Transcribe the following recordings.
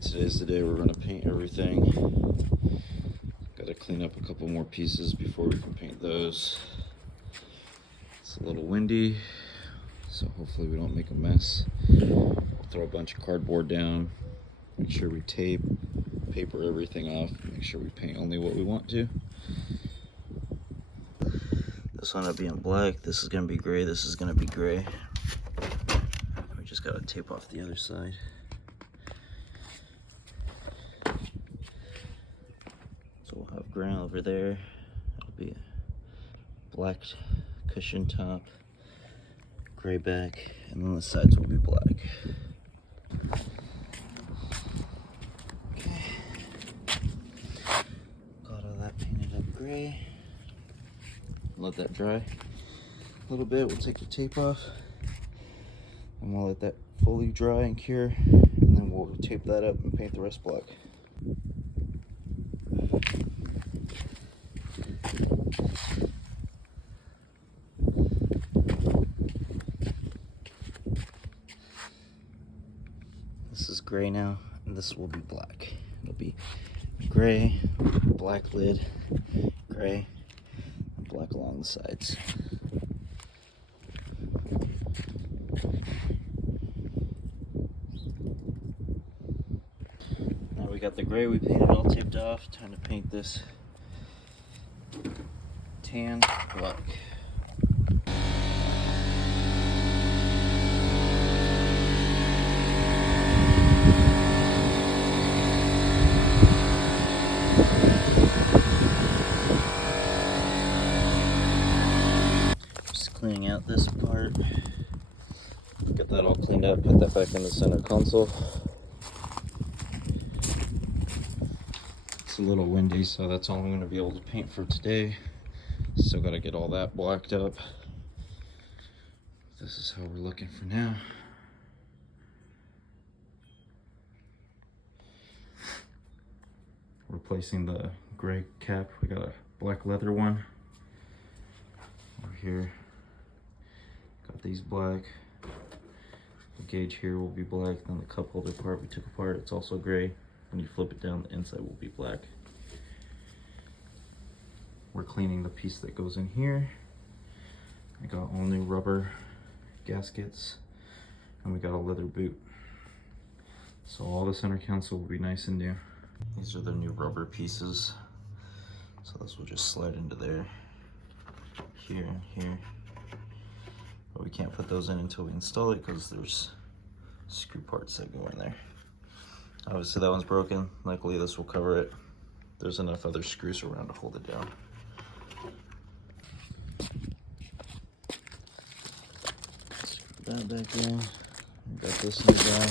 today's the day we're going to paint everything. Got to clean up a couple more pieces before we can paint those. It's a little windy, so hopefully we don't make a mess. We'll throw a bunch of cardboard down, make sure we tape, paper everything off, make sure we paint only what we want to. This one will be in black, this is going to be gray, this is going to be gray. We just got to tape off the other side. So we'll have ground over there. It'll be a black cushion top, gray back, and then the sides will be black. Okay. Got all that painted up gray. Let that dry a little bit. We'll take the tape off and we'll let that fully dry and cure, and then we'll tape that up and paint the rest black. This is gray now, and this will be black. It'll be gray, black lid, gray, and black along the sides. Now we got the gray, we painted all taped off. Time to paint this tan black. Cleaning out this part, get that all cleaned up, put that back in the center console. It's a little windy, so that's all I'm going to be able to paint for today. Still got to get all that blacked up. This is how we're looking for now. Replacing the gray cap, we got a black leather one over here. Got these black. The gauge here will be black. Then the cup holder part we took apart, it's also gray. When you flip it down, the inside will be black. We're cleaning the piece that goes in here. I got all new rubber gaskets, and we got a leather boot. So all the center console will be nice and new. These are the new rubber pieces. So this will just slide into there, here and here. But we can't put those in until we install it because there's screw parts that go in there. Obviously that one's broken. Luckily this will cover it. There's enough other screws around to hold it down. Screw that back in. We got this new guy.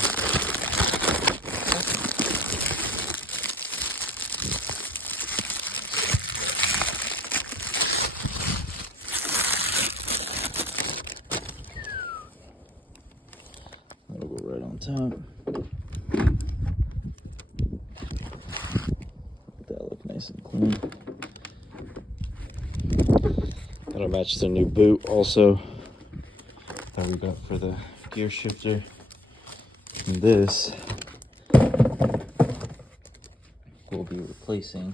That'll go right on top. That look nice and clean. That'll match the new boot also that we got for the gear shifter. And this we'll be replacing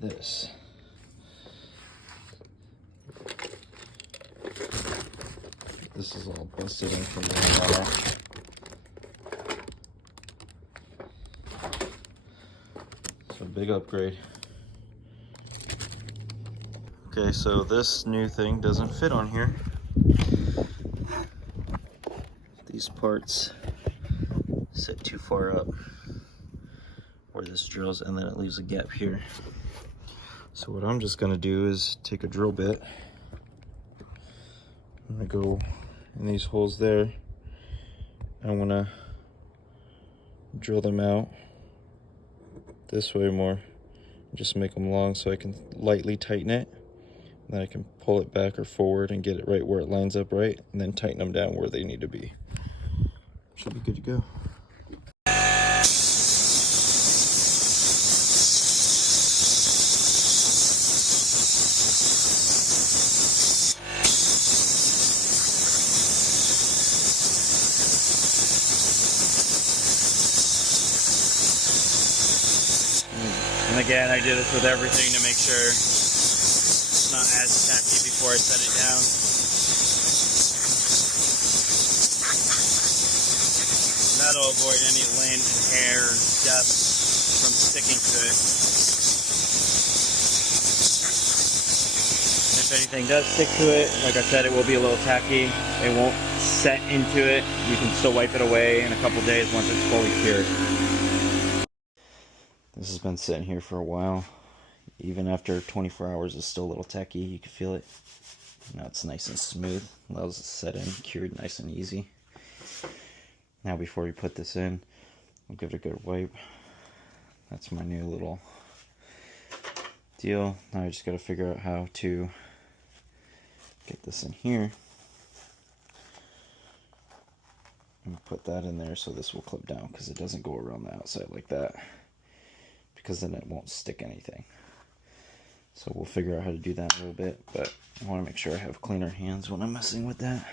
this. This is all busted in from the So big upgrade. Okay, so this new thing doesn't fit on here. These parts sit too far up where this drills, and then it leaves a gap here. So what I'm just gonna do is take a drill bit. I'm gonna go in these holes there. I wanna drill them out this way more. Just make them long so I can lightly tighten it. Then I can pull it back or forward and get it right where it lines up right, and then tighten them down where they need to be. Should be good to go. again, I do this with everything to make sure it's not as tacky before I set it down. That'll avoid any lint, hair, dust from sticking to it. And if anything does stick to it, like I said, it will be a little tacky. It won't set into it. You can still wipe it away in a couple days once it's fully cured. This has been sitting here for a while. Even after 24 hours, it's still a little tacky. You can feel it. Now it's nice and smooth. Allows it to set in, cured nice and easy. Now before we put this in, we'll give it a good wipe. That's my new little deal. Now I just got to figure out how to get this in here. And put that in there so this will clip down, because it doesn't go around the outside like that, because then it won't stick anything. So we'll figure out how to do that in a little bit, but I want to make sure I have cleaner hands when I'm messing with that.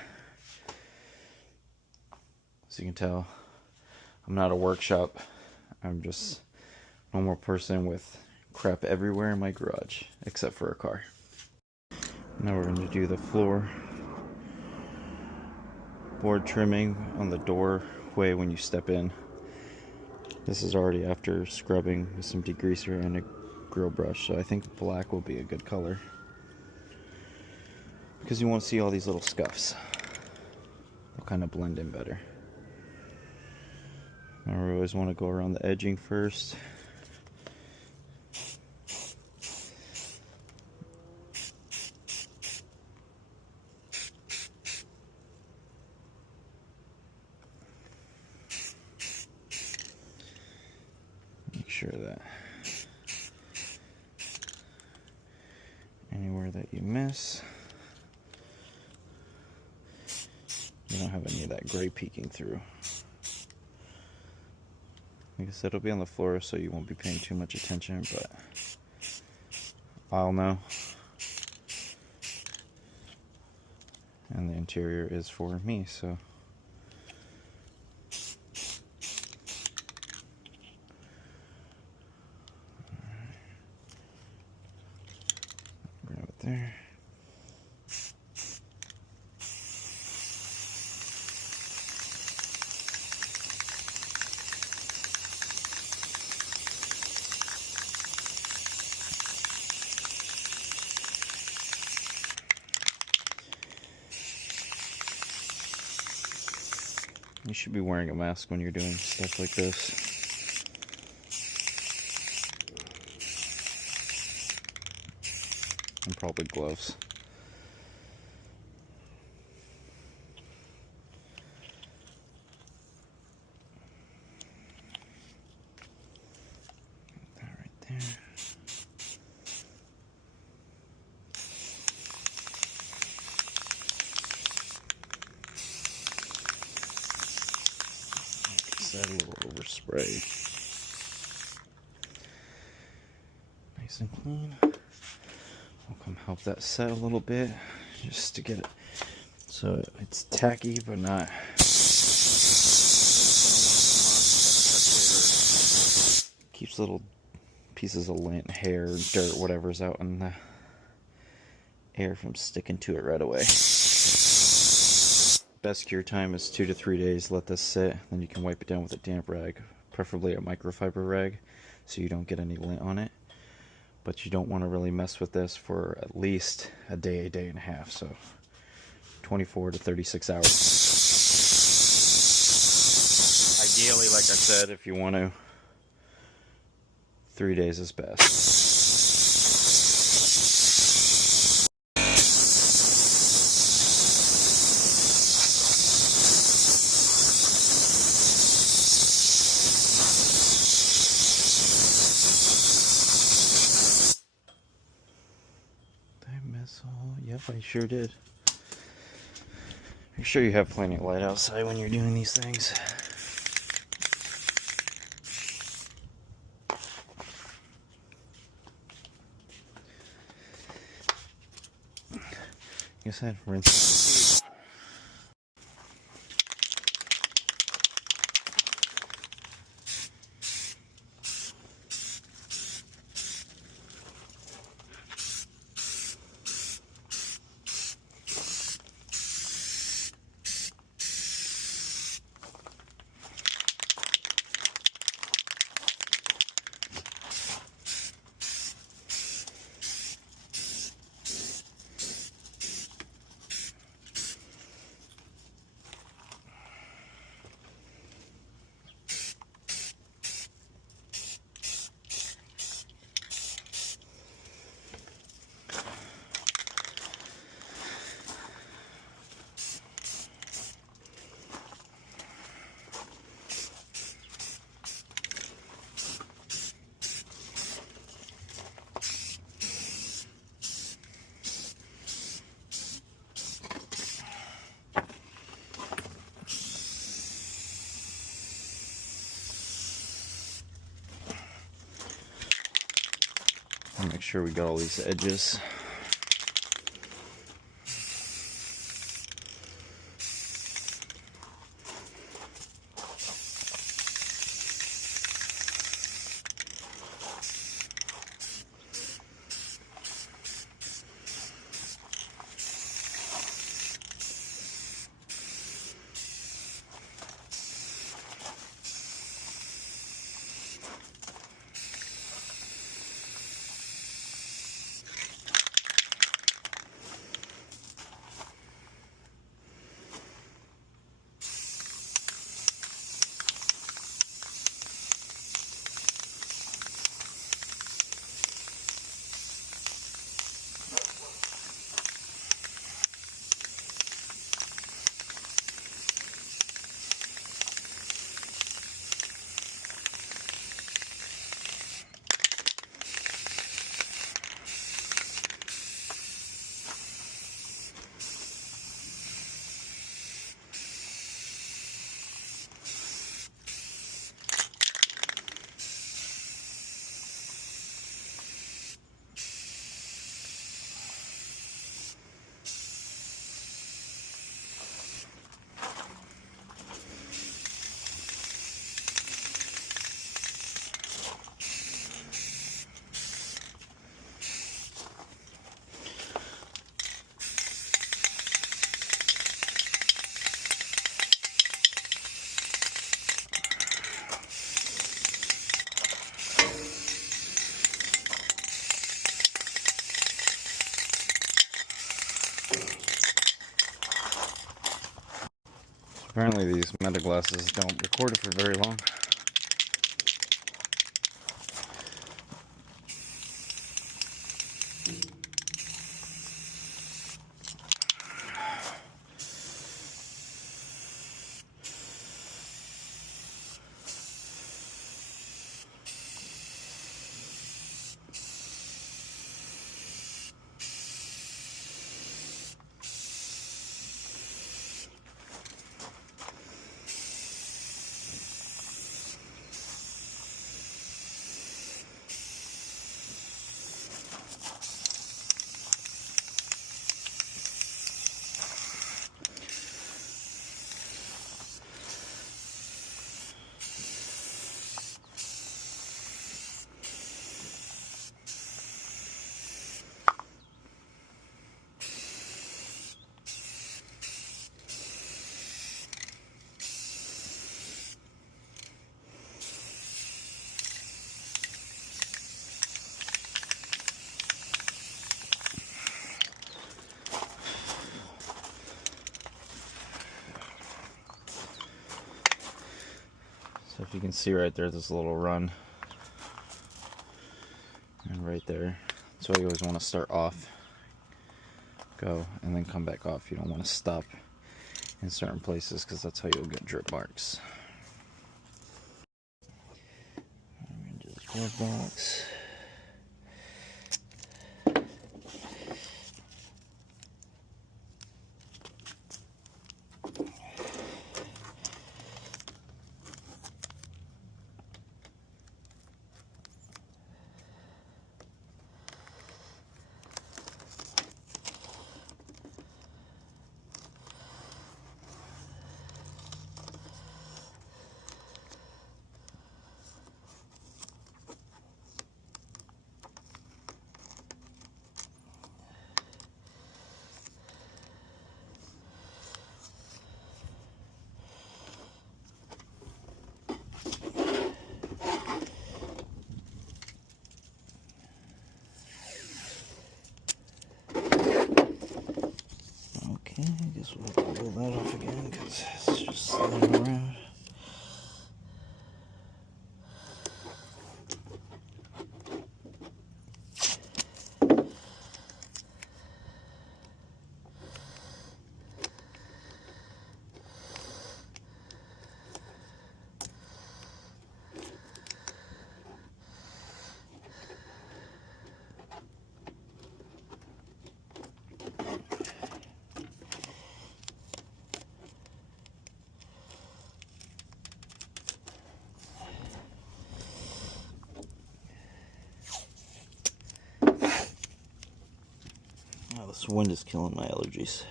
As you can tell, I'm not a workshop. I'm just a normal person with crap everywhere in my garage, except for a car. Now we're going to do the floor board trimming on the doorway when you step in. This is already after scrubbing with some degreaser and a grill brush, so I think black will be a good color, because you won't see all these little scuffs. They'll kind of blend in better. Now we always want to go around the edging first. Make sure that anywhere that you miss, you don't have any of that gray peeking through. Like I said, it'll be on the floor, so you won't be paying too much attention, but I'll know. And the interior is for me, so. Grab it there. You should be wearing a mask when you're doing stuff like this. And probably gloves. Put that right there. That a little overspray. Nice and clean. I'll come help that set a little bit, just to get it so it's tacky but not. Keeps little pieces of lint, hair, dirt, whatever's out in the air from sticking to it right away. Best cure time is 2 to 3 days. Let this sit, then you can wipe it down with a damp rag, preferably a microfiber rag, so you don't get any lint on it. But you don't want to really mess with this for at least a day and a half, so 24 to 36 hours. Ideally, like I said, if you want to, 3 days is best. Yep, I sure did. Make sure you have plenty of light outside when you're doing these things. Like I said, rinse. Make sure we got all these edges. Apparently these meta glasses don't record it for very long. So if you can see right there, there's a little run. And right there. That's why you always want to start off. Go, and then come back off. You don't want to stop in certain places because that's how you'll get drip marks. Into the glove box. Okay, I guess we'll have to roll that off again because it's just sliding around. This wind is killing my allergies.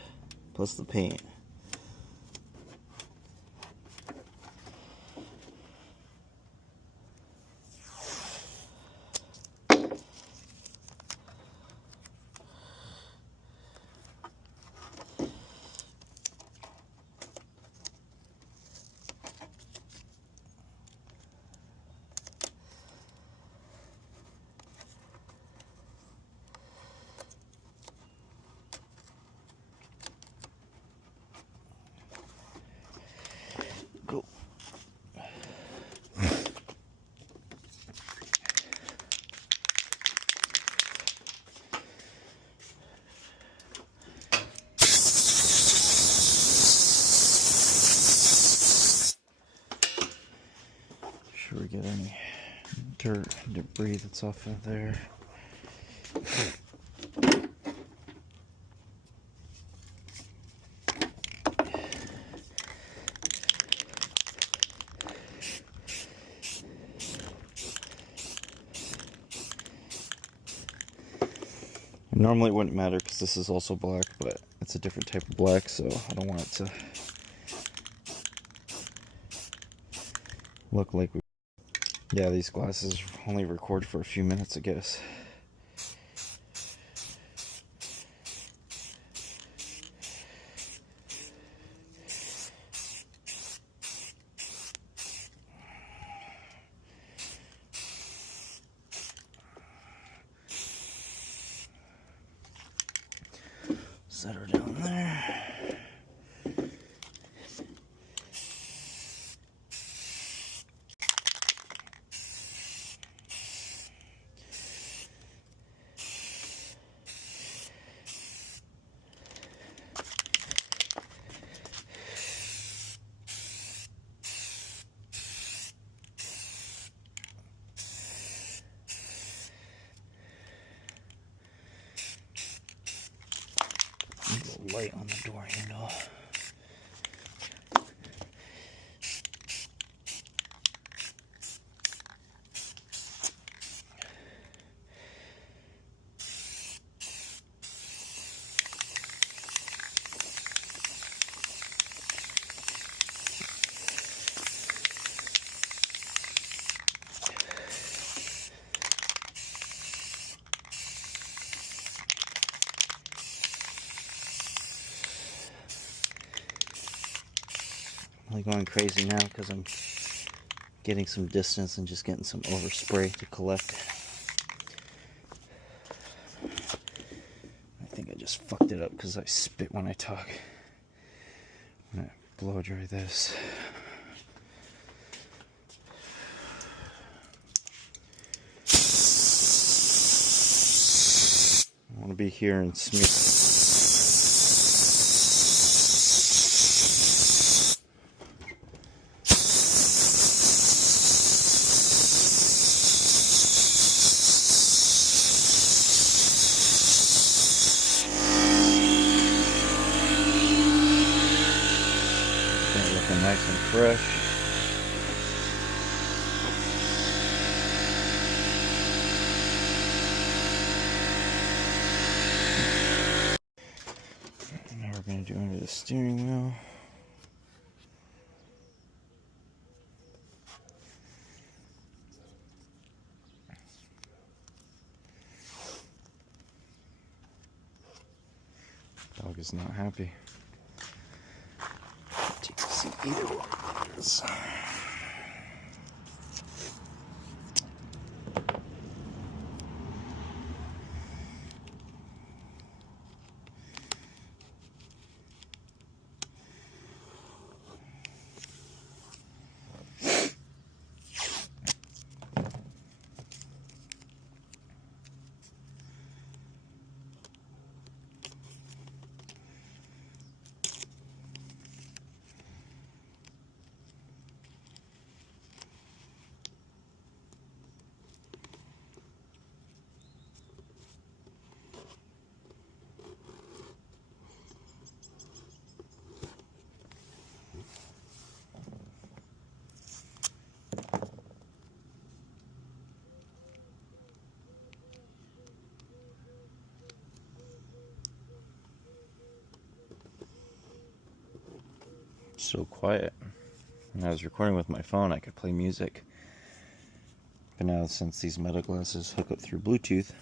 Plus the paint. Go. Sure we get any dirt, debris that's off of there. Normally it wouldn't matter because this is also black, but it's a different type of black, so I don't want it to look like we... Yeah, these glasses only record for a few minutes, I guess. Set her down there. A little light on the door handle. I'm going crazy now because I'm getting some distance and just getting some overspray to collect. I think I just fucked it up because I spit when I talk. I'm gonna blow dry this. I want to be here and smear. Looking nice and fresh. Now we're going to do under the steering wheel. Dog is not happy. Take a seat either one of these. So quiet. When I was recording with my phone, I could play music. But now, since these Meta glasses hook up through Bluetooth,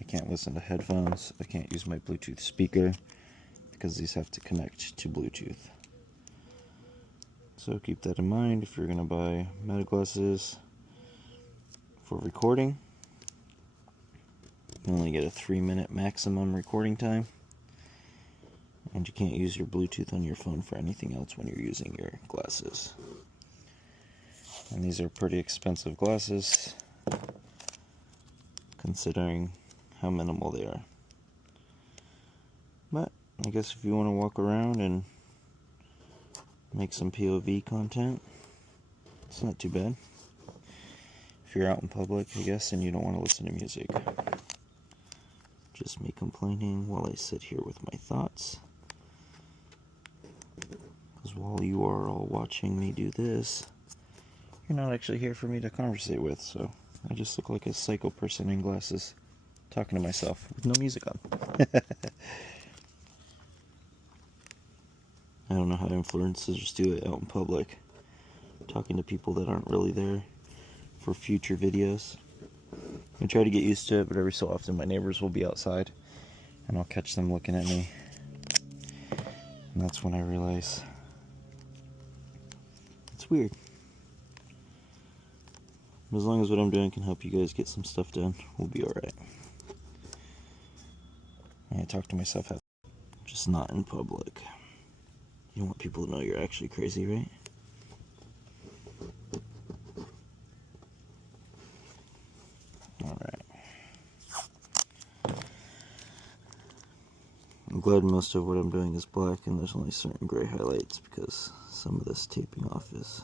I can't listen to headphones. I can't use my Bluetooth speaker because these have to connect to Bluetooth. So keep that in mind if you're going to buy Meta glasses for recording. You only get a 3-minute maximum recording time. And you can't use your Bluetooth on your phone for anything else when you're using your glasses. And these are pretty expensive glasses, considering how minimal they are. But I guess if you want to walk around and make some POV content, it's not too bad. If you're out in public, I guess, and you don't want to listen to music. Just me complaining while I sit here with my thoughts. Because while you are all watching me do this, you're not actually here for me to conversate with, so I just look like a psycho person in glasses, talking to myself with no music on. I don't know how influencers do it out in public, talking to people that aren't really there for future videos. I try to get used to it, but every so often my neighbors will be outside, and I'll catch them looking at me, and that's when I realize it's weird. But as long as what I'm doing can help you guys get some stuff done, we'll be alright. I talk to myself, just not in public. You don't want people to know you're actually crazy, right? Alright. I'm glad most of what I'm doing is black and there's only certain gray highlights because some of this taping off is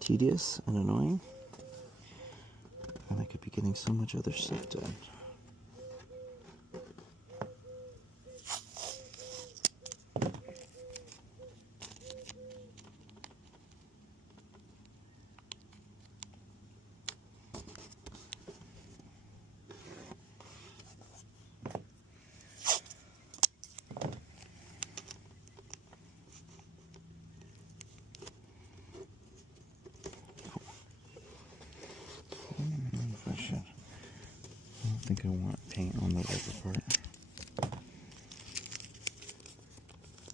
tedious and annoying. And I could be getting so much other stuff done. I think I want paint on the upper part.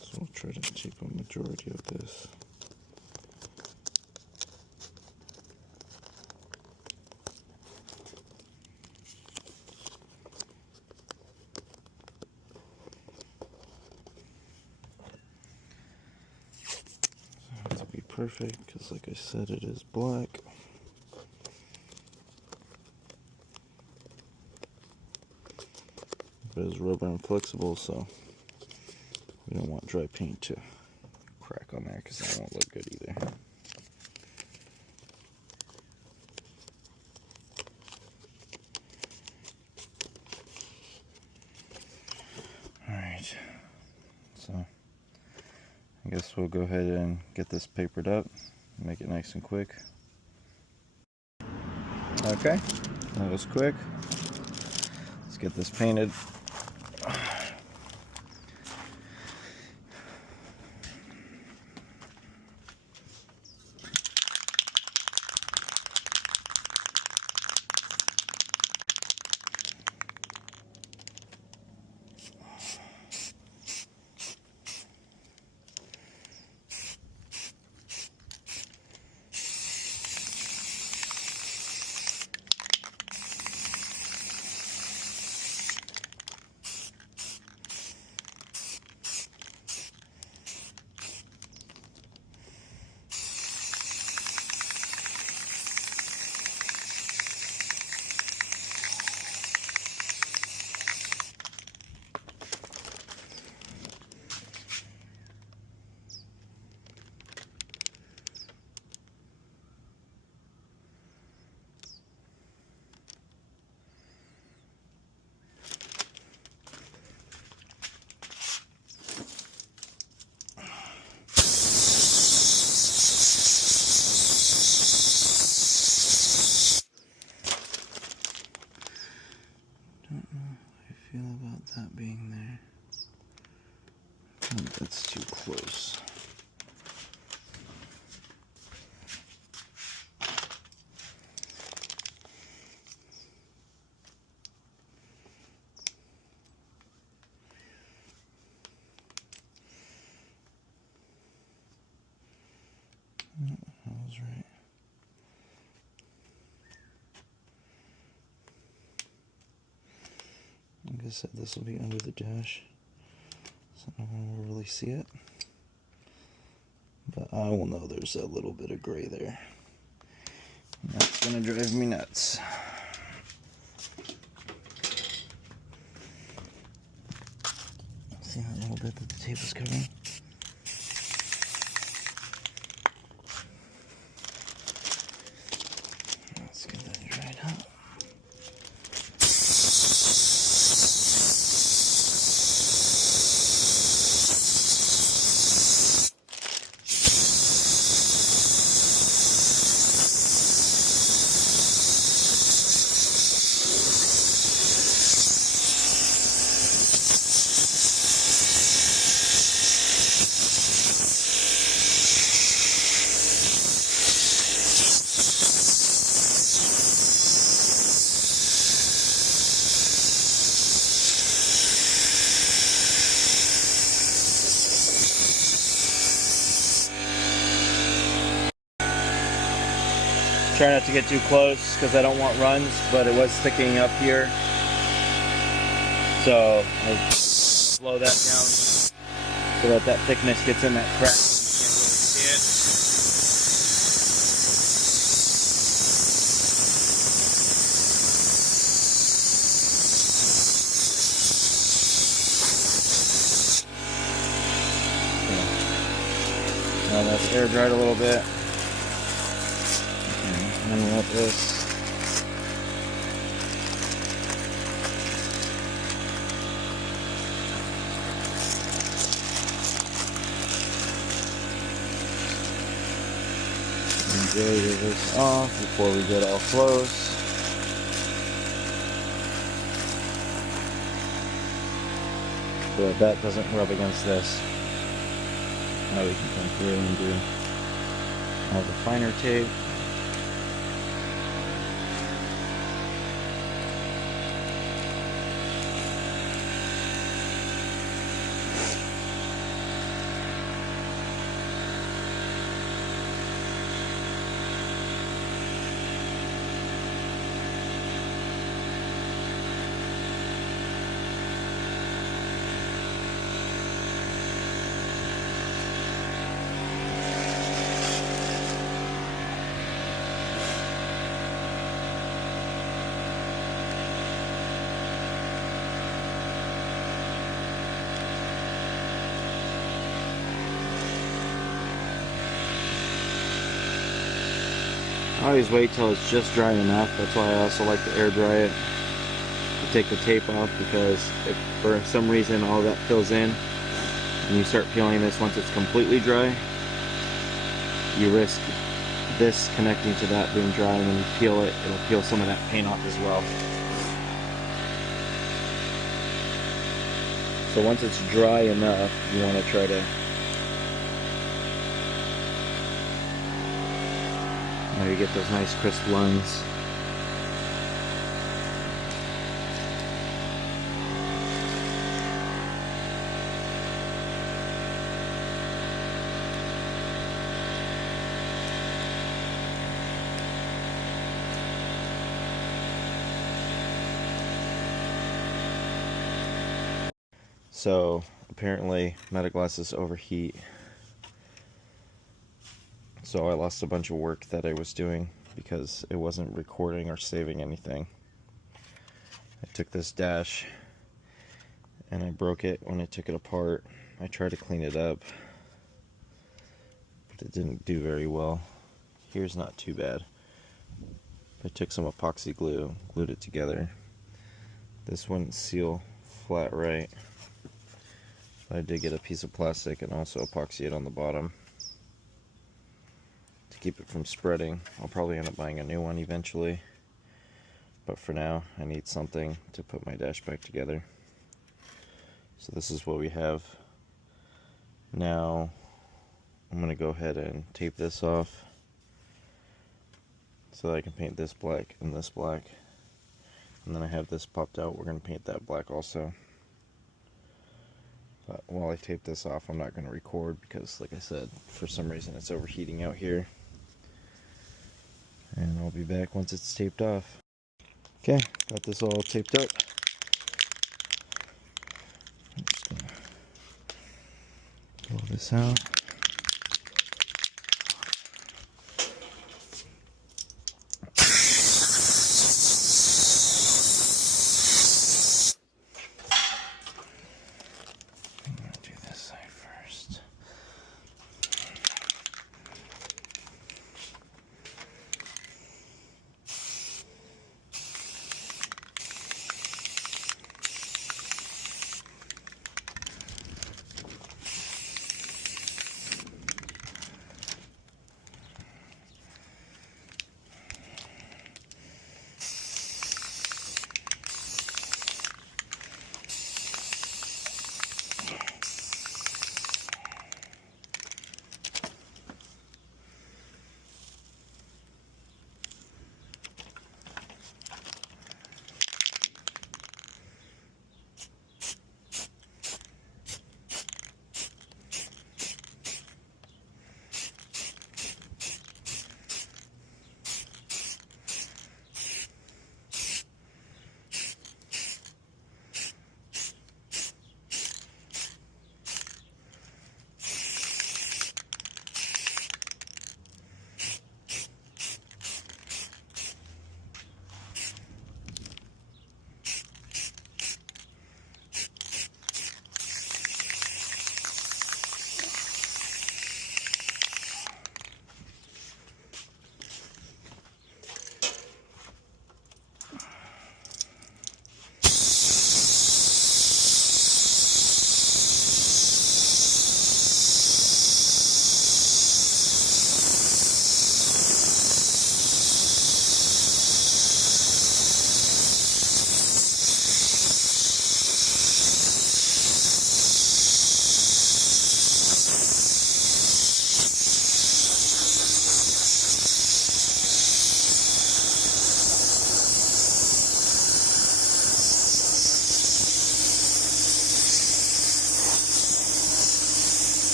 So we'll try to tape a majority of this. So it has to be perfect because, like I said, it is black. But it's rubber and flexible, so we don't want dry paint to crack on there because that won't look good either. Alright, so I guess we'll go ahead and get this papered up, make it nice and quick. Okay, that was quick. Let's get this painted. said, this will be under the dash, so no one will really see it. But I will know there's a little bit of gray there. And that's gonna drive me nuts. See that little bit that the tape is covering? Let's get that dried out. Try not to get too close because I don't want runs, but it was sticking up here. So I'll slow that down so that that thickness gets in that crack. You can't really see it. Now that's air dried a little bit. And then let this enjoy this off before we get all close. So that doesn't rub against this. Now we can come through and do all the finer tape. I always wait till it's just dry enough. That's why I also like to air dry it. To take the tape off, because if for some reason all that fills in and you start peeling this once it's completely dry, you risk this connecting to that being dry, and when you peel it, it'll peel some of that paint off as well. So once it's dry enough, you want to try to now you get those nice crisp lines. So apparently Metaglasses overheat. So I lost a bunch of work that I was doing because it wasn't recording or saving anything. I took this dash and I broke it when I took it apart. I tried to clean it up, but it didn't do very well. Here's not too bad. I took some epoxy glue, glued it together. This wouldn't seal flat right. I did get a piece of plastic and also epoxy it on the bottom to keep it from spreading. I'll probably end up buying a new one eventually, but for now I need something to put my dash back together. So this is what we have. Now I'm going to go ahead and tape this off so that I can paint this black and this black, and then I have this popped out. We're going to paint that black also. But while I tape this off, I'm not going to record because, like I said, for some reason it's overheating out here. And I'll be back once it's taped off. Okay, got this all taped up. this out. I'm going to do this side first.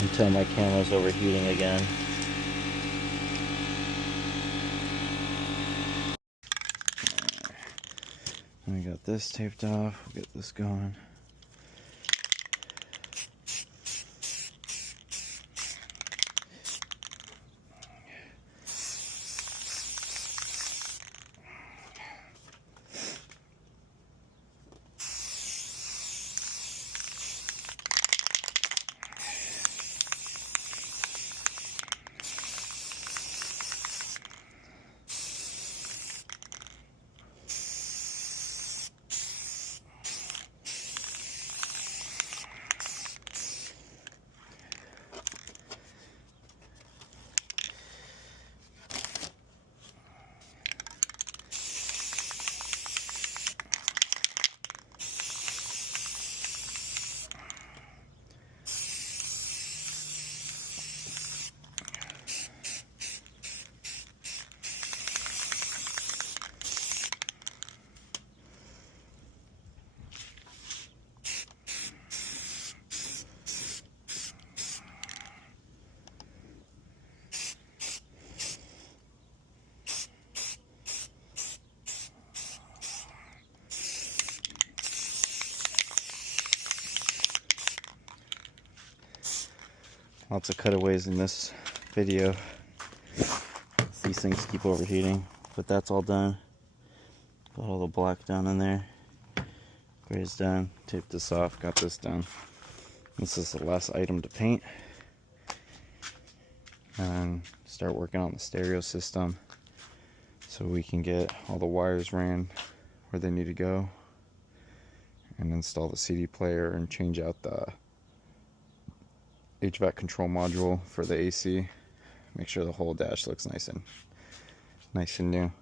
Until my camera's overheating again. I got this taped off. We'll get this going. Lots of cutaways in this video. These things keep overheating, but that's all done. Got all the black down in there. Gray's done. Taped this off. Got this done. This is the last item to paint. And start working on the stereo system. so we can get all the wires ran where they need to go, and install the CD player and change out the HVAC control module for the AC. Make sure the whole dash looks nice and new.